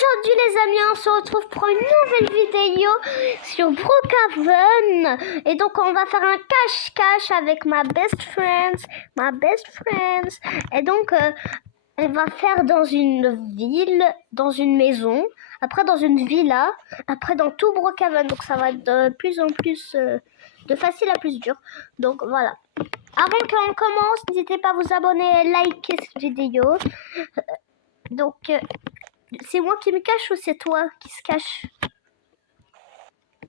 aujourd'hui les amis, on se retrouve pour une nouvelle vidéo sur Brookhaven. Et donc on va faire un cache-cache avec ma best friend. Et donc elle va faire dans une ville, dans une maison, après dans une villa, après dans tout Brookhaven. Donc ça va être de plus en plus, de facile à plus dur. Donc voilà. Avant qu'on commence, n'hésitez pas à vous abonner et liker cette vidéo. Donc, c'est moi qui me cache ou c'est toi qui se cache?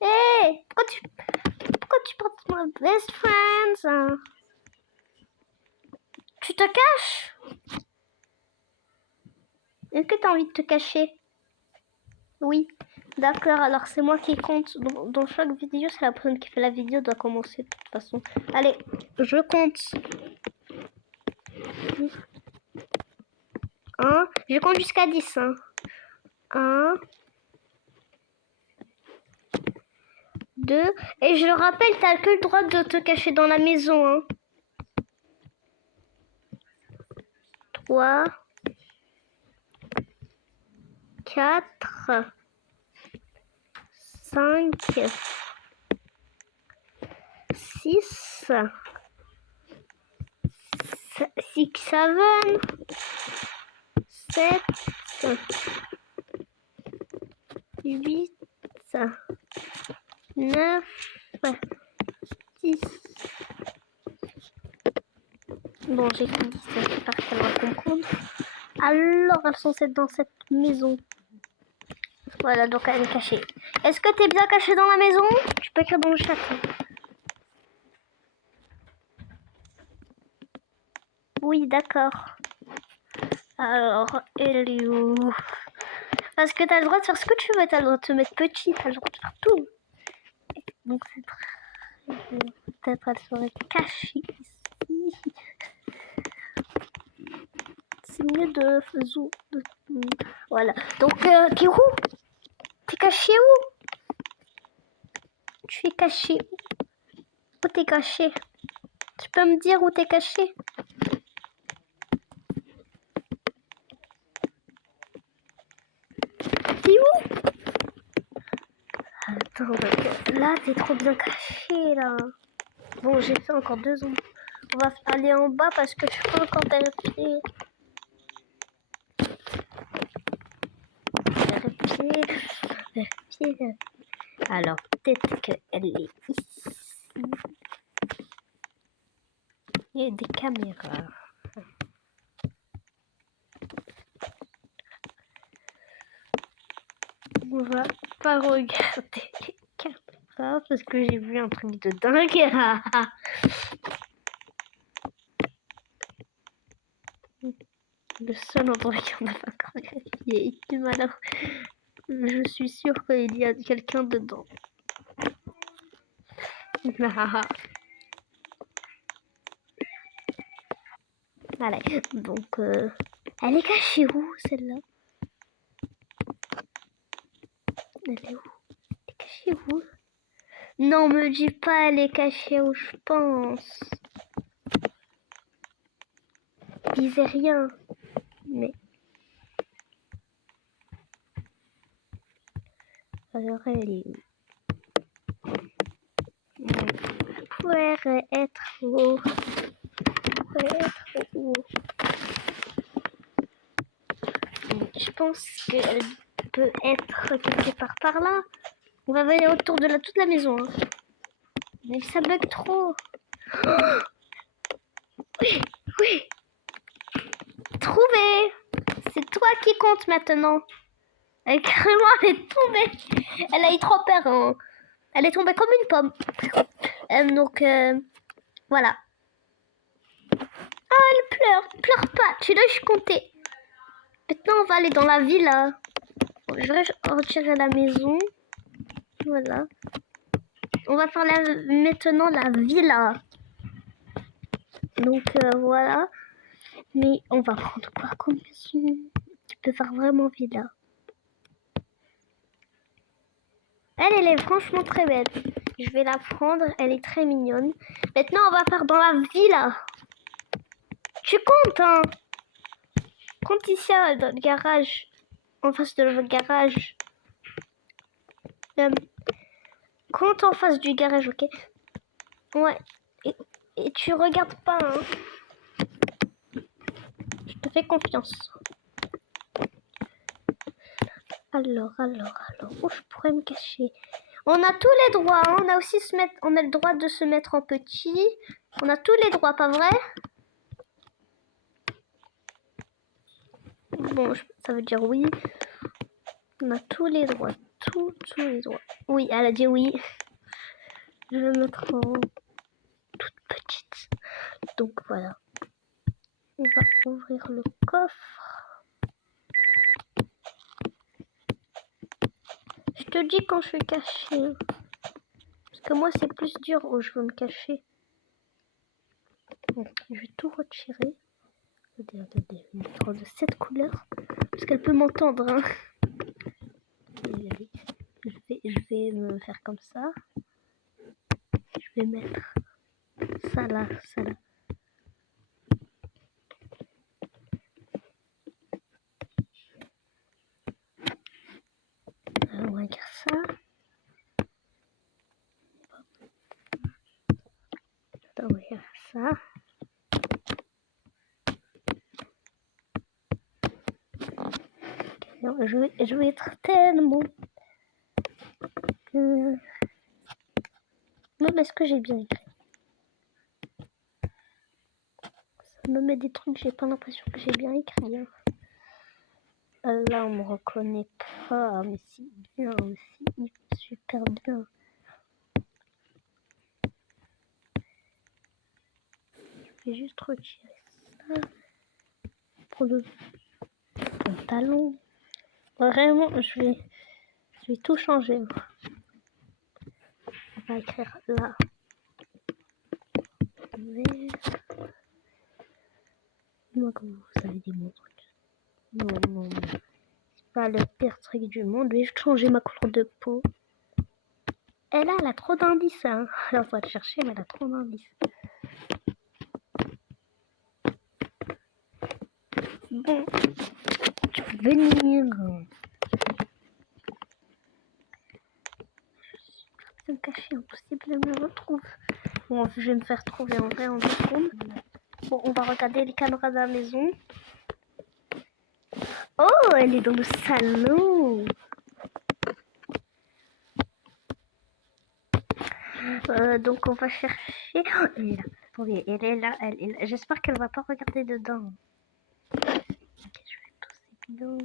Hé, hey, pourquoi tu portes ma best friend hein? Tu te caches? Est-ce que tu as envie de te cacher? Oui, d'accord, alors c'est moi qui compte. Dans chaque vidéo, c'est la personne qui fait la vidéo doit commencer de toute façon. Allez, je compte. Je compte jusqu'à 10. 1, 2, et je le rappelle, t'as que le droit de te cacher dans la maison. 3, 4, 5, 6, 6, 7, 7, 8, 9, 10. Bon, j'ai dit 10, j'espère qu'elle va comprendre. Alors, elles sont dans cette maison. Voilà, donc elle est cachée. Est-ce que tu es bien caché dans la maison? Tu peux écrire dans le chat. Oui, d'accord. Alors, elle est où? Parce que tu as le droit de faire ce que tu veux. Tu as le droit de te mettre petit, tu as le droit de faire tout. Donc c'est très... Peut-être elle serait cachée ici. C'est mieux de... Voilà. Donc, t'es où? T'es caché où? Tu es caché où? Où t'es caché? Tu peux me dire où t'es caché? T'es où? Attends, là t'es trop bien caché là. Bon, j'ai fait encore 2 ans. On va aller en bas parce que je peux encore vérifier. Vérifier. Alors, peut-être qu'elle est ici. Il y a des caméras. On va pas regarder les caméras parce que j'ai vu un truc de dingue. Le seul endroit qu'on n'a pas encore vérifié ici, alors je suis sûre qu'il y a quelqu'un dedans. Voilà, donc elle est cachée où celle-là? Elle est où? Elle est cachée où? Non, me dis pas elle est cachée où je pense. Disais rien, mais alors elle est où? Elle pourrait être où? Je pense qu'elle peut être quelque part par là. On va aller autour de toute la maison. Mais ça bug trop. Oh oui. Trouvé. C'est toi qui compte maintenant. Elle carrément elle est tombée. Elle a eu trop peur. Elle est tombée comme une pomme. Donc voilà. Ah, elle pleure. Pleure pas. Tu dois compter. Maintenant on va aller dans la villa. Je vais retirer la maison. Voilà. On va faire maintenant la villa. Donc voilà. Mais on va prendre quoi comme maison? Tu peux faire vraiment villa. Elle est franchement très belle. Je vais la prendre. Elle est très mignonne. Maintenant, on va faire dans la villa. Tu comptes, hein? Compte ici dans le garage. en face de le garage. Compte en face du garage, ok? Ouais. Et tu regardes pas, hein. Je te fais confiance. Alors, où je pourrais me cacher? On a tous les droits, hein. On a aussi on a le droit de se mettre en petit. On a tous les droits, pas vrai? Bon, ça veut dire oui. On a tous les droits, tous les droits. Oui, elle a dit oui. Je vais mettre en toute petite. Donc voilà. On va ouvrir le coffre. Je te dis quand je suis cachée. Parce que moi, c'est plus dur où je veux me cacher. Donc, je vais tout retirer. Regardez, je vais mettre de cette couleur. Parce qu'elle peut m'entendre. Hein. Je vais me faire comme ça. Je vais mettre ça là, ça là. On va dire ça. On va dire ça. Non, je vais être tellement... Même est-ce que j'ai bien écrit? Ça me met des trucs, j'ai pas l'impression que j'ai bien écrit. Hein. Là, on me reconnaît pas, mais c'est bien, c'est super bien. Je vais juste retirer ça. Pour le pantalon. Vraiment, je vais tout changer. On va écrire là. Moi, comme vous avez des mots. Non. C'est pas le pire truc du monde. Je vais changer ma couleur de peau. Elle a trop d'indices. Hein. Alors, on va le chercher, mais elle a trop d'indices. Bon, tu peux venir. Je suis me cacher, impossible, elle me retrouve. Bon, je vais me faire trouver en vrai en 2 secondes. Bon, on va regarder les caméras de la maison. Oh, elle est dans le salon. Donc on va chercher. Oh, elle est là. Attendez, elle est là. J'espère qu'elle va pas regarder dedans. Ok, je vais tousser bien.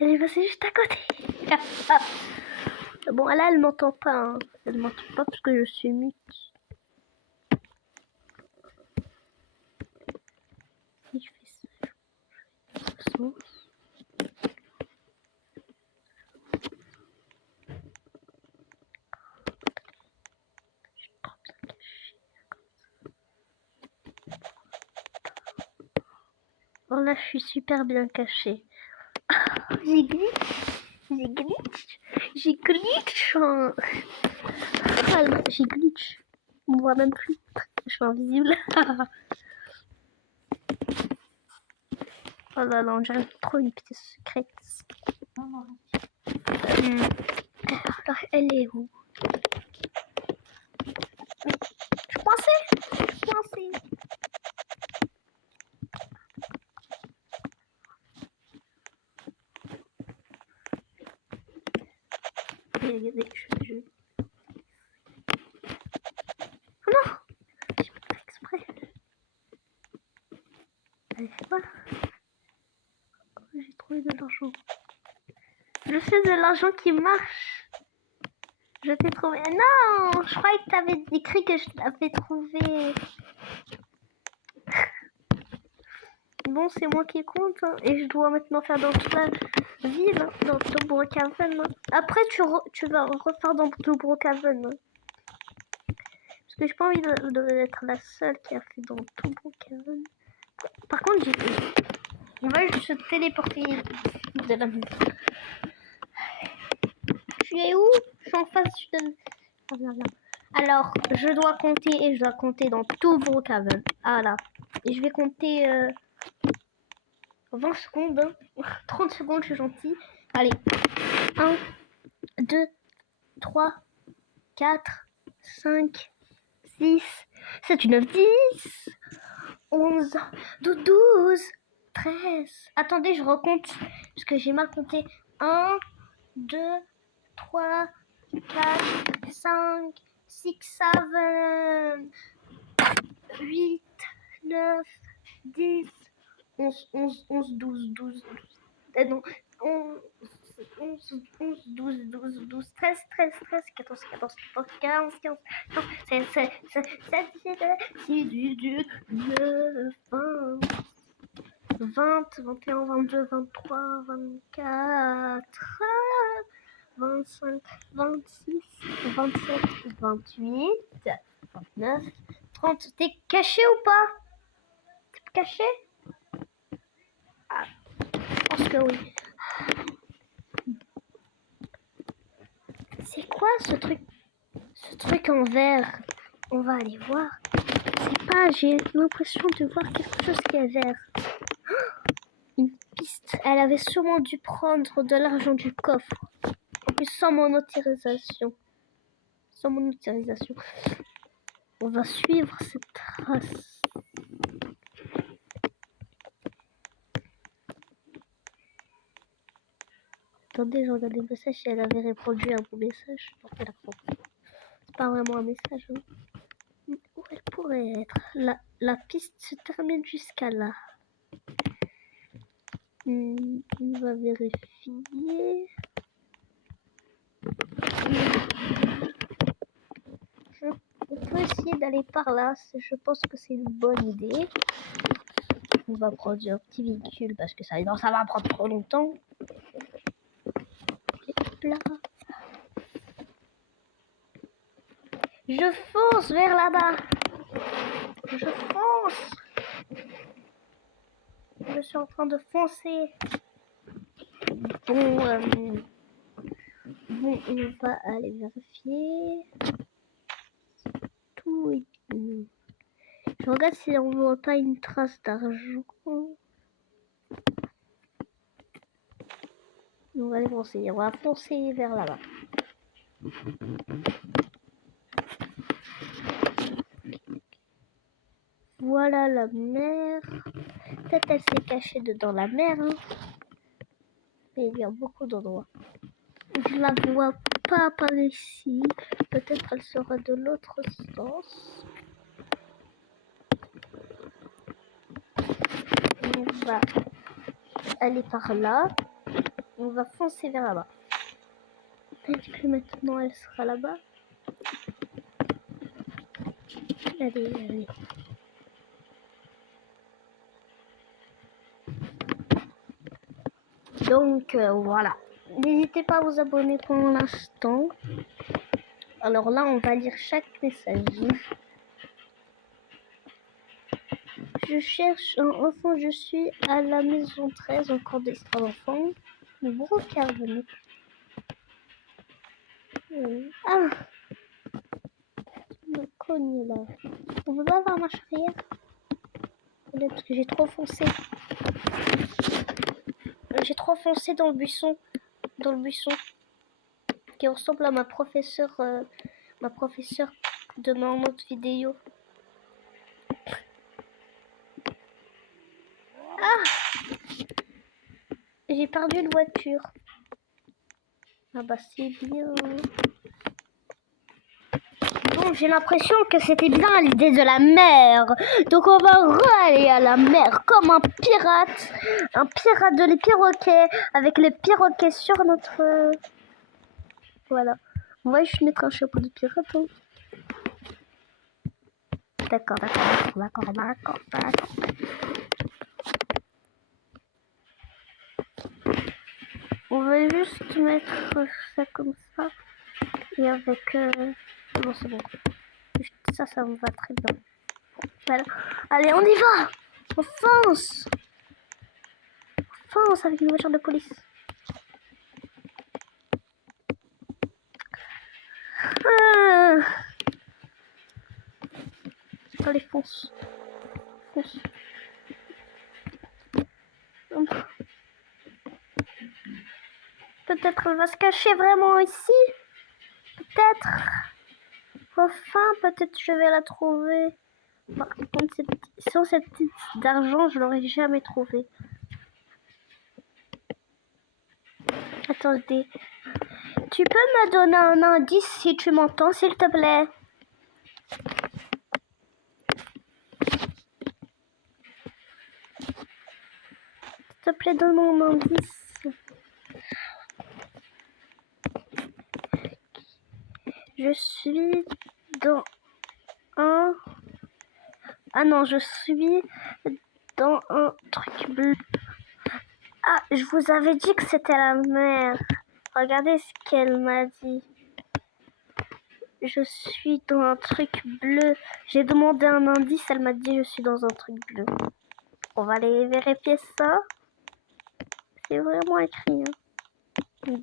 Elle est passée juste à côté. Bon, là, elle m'entend pas. Hein. Elle m'entend pas parce que je suis mute. Si je fais ça. Oh là, je suis super bien cachée. Oh, j'ai glitch. J'ai glitch. Oh, j'ai glitch. On me voit même plus. Je suis invisible. Oh là là, on dirait trop une petite secrète. Alors, elle est où? Je pensais. Regardez, oh non, j'ai pas fait exprès. Allez, c'est quoi? J'ai trouvé de l'argent. Je fais de l'argent qui marche. Je t'ai trouvé. Non, je croyais que tu avais écrit que je t'avais trouvé. Bon, c'est moi qui compte. Hein, et je dois maintenant faire dans toute la ville, hein, dans Tobruk-Haven. Hein. Après, tu vas refaire dans Tobruk-Haven. Hein. Parce que j'ai pas envie d'être la seule qui a fait dans Tobruk-Haven. Par contre, on va juste se téléporter de la maison. Tu es où? Je suis en face. Viens. Alors, je dois compter et je dois compter dans tout Brookhaven. Ah là. Et je vais compter 20 secondes. Hein. 30 secondes, je suis gentil. Allez. 1, 2, 3, 4, 5, 6, 7, 8, 9, 10, 11, 12, 13. Attendez, je recompte. Parce que j'ai mal compté. 1, 2, 3, 4, 5, 6, 7, 8, 9, 10, 11, 11, 11, 12, 12, 12. Non, 11, 11, 12, 12, 12, 13, 13, 13, 14, 14, 14, 15, 15, 16, 16, 17, 18, 18, 19, 20, 20, 21, 22, 23, 24, 25, 26, 27, 28, 29, 30. T'es caché ou pas? T'es caché? Ah, je pense que oui. C'est quoi ce truc? Ce truc en vert? On va aller voir. C'est pas, j'ai l'impression de voir quelque chose qui est vert. Une piste. Elle avait sûrement dû prendre de l'argent du coffre. En plus, sans mon autorisation. Sans mon autorisation. On va suivre cette trace. Attendez, je regarde les messages si elle avait répondu à mon message. Non, elle a répondu. C'est pas vraiment un message. Hein. Où elle pourrait être? La piste se termine jusqu'à là. On va vérifier. On peut essayer d'aller par là. Je pense que c'est une bonne idée. On va prendre un petit véhicule parce que ça va prendre trop longtemps. Là. Je fonce vers là-bas. Je fonce. Je suis en train de foncer. Bon, on va aller vérifier. Tout est... Je regarde si on voit pas une trace d'argent. On va aller foncer. On va foncer vers là-bas. Voilà la mer. Peut-être elle s'est cachée dedans la mer. Hein. Mais il y a beaucoup d'endroits. Je la vois pas par ici. Peut-être elle sera de l'autre sens. On va aller par là. On va foncer vers là-bas. Peut-être que maintenant elle sera là-bas. Allez, allez. Donc voilà. N'hésitez pas à vous abonner pour l'instant. Alors là, on va lire chaque message. Je cherche un enfant. Je suis à la maison 13, encore d'extra enfants. Brookhaven. Ah, je me cogne là. On peut pas avoir marche arrière. Peut-être que j'ai trop foncé. J'ai trop foncé dans le buisson. Qui ressemble à ma professeure de mon autre vidéo. Ah, j'ai perdu une voiture. Ah bah c'est bien. Bon, j'ai l'impression que c'était bien l'idée de la mer. Donc on va aller à la mer comme un pirate. Un pirate de les perroquets. Avec les perroquets sur notre... Voilà. On va juste mettre un chapeau de pirate. Hein. D'accord. On va juste mettre ça comme ça. Et avec... Bon, c'est bon. Ça me va très bien. Voilà. Allez, on y va. On fonce. Fonce avec une voiture de police. Allez, fonce. Fonce. Peut-être elle va se cacher vraiment ici. Peut-être. Enfin, peut-être je vais la trouver. Par contre, sans cette petite d'argent, je l'aurais jamais trouvée. Attendez. Tu peux me donner un indice si tu m'entends, s'il te plaît? S'il te plaît, donne-moi un indice. Je suis dans un... Ah non, je suis dans un truc bleu. Ah, je vous avais dit que c'était la mer. Regardez ce qu'elle m'a dit. Je suis dans un truc bleu. J'ai demandé un indice, elle m'a dit je suis dans un truc bleu. On va aller vérifier ça. C'est vraiment écrit. Hein.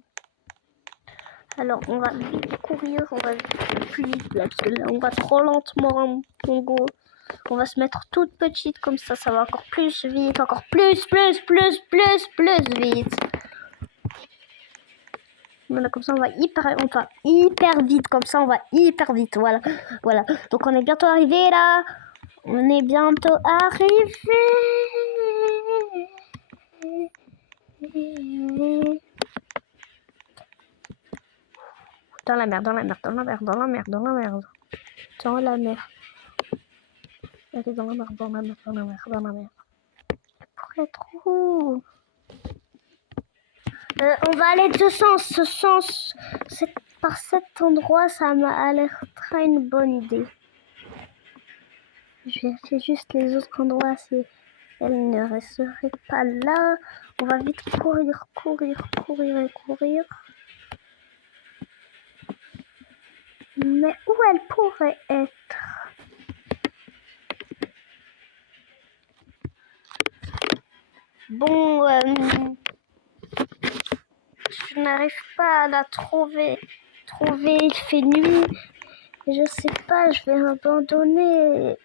Alors, on va vite courir. On va vite plus vite là, parce que là, on va trop lentement. En gros. On va se mettre toute petite comme ça va encore plus vite, encore plus vite. Voilà, comme ça on va hyper vite, comme ça on va hyper vite, voilà. Donc on est bientôt arrivé là. On est bientôt arrivé. Dans la mer. Elle est dans la mer. Pour être où? On va aller de ce sens. Par cet endroit, ça m'a l'air très une bonne idée. Je vérifie juste les autres endroits si elle ne resterait pas là. On va vite courir. Mais où elle pourrait être? Bon, je n'arrive pas à la trouver. Il fait nuit. Je sais pas, je vais abandonner.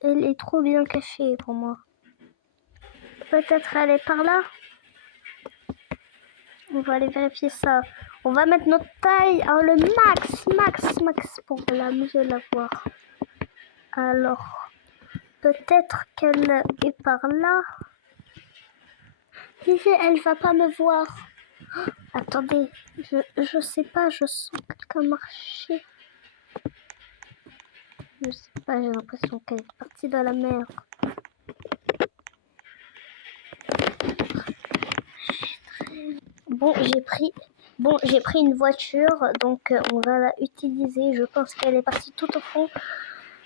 Elle est trop bien cachée pour moi. Peut-être elle est par là. On va aller vérifier ça. On va mettre notre taille le max pour mieux la voir. Alors, peut-être qu'elle est par là. Elle va pas me voir. Oh, attendez, je sais pas, je sens quelqu'un marcher. Je sais pas, j'ai l'impression qu'elle est partie dans la mer. Bon, j'ai pris une voiture, donc on va la utiliser. Je pense qu'elle est partie tout au fond.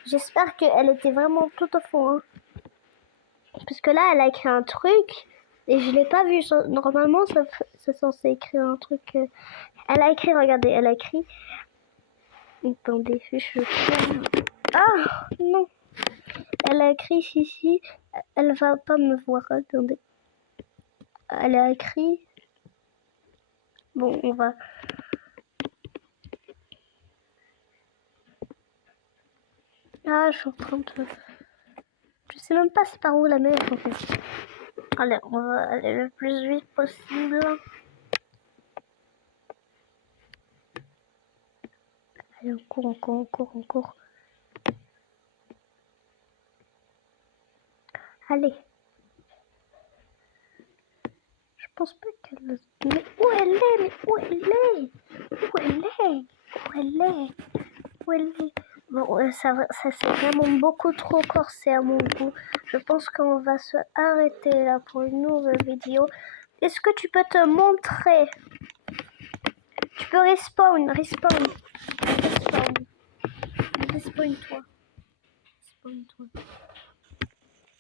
J'espère qu'elle était vraiment tout au fond. Hein. Parce que là, elle a écrit un truc et je l'ai pas vu. Normalement, c'est censé écrire un truc. Elle a écrit, regardez, elle a écrit. Attendez, Ah non. Elle a écrit ici. Elle va pas me voir. Attendez. Elle a écrit. Bon, on va. Ah, je suis en train de. Je sais même pas c'est par où la mer en fait. Allez, on va aller le plus vite possible. Allez, on court. Allez. Je pense pas qu'elle... Mais où elle est? Bon, ça c'est vraiment beaucoup trop corsé à mon goût. Je pense qu'on va se arrêter là pour une nouvelle vidéo. Est-ce que tu peux te montrer? Tu peux respawn.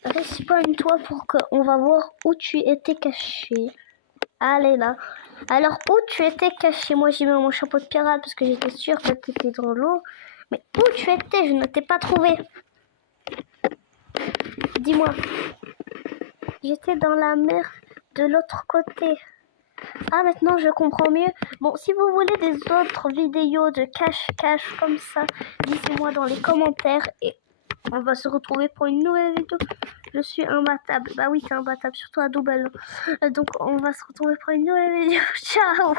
Respawn-toi pour qu'on va voir où tu étais caché. Allez là. Alors où tu étais caché? Moi j'ai mis mon chapeau de pirate parce que j'étais sûre que tu étais dans l'eau. Mais où tu étais? Je ne t'ai pas trouvé. Dis-moi. J'étais dans la mer de l'autre côté. Ah maintenant je comprends mieux. Bon, si vous voulez des autres vidéos de cache-cache comme ça, dites-moi dans les commentaires et on va se retrouver pour une nouvelle vidéo. Je suis imbattable. Bah oui, c'est imbattable, surtout à double. Donc, on va se retrouver pour une nouvelle vidéo. Ciao!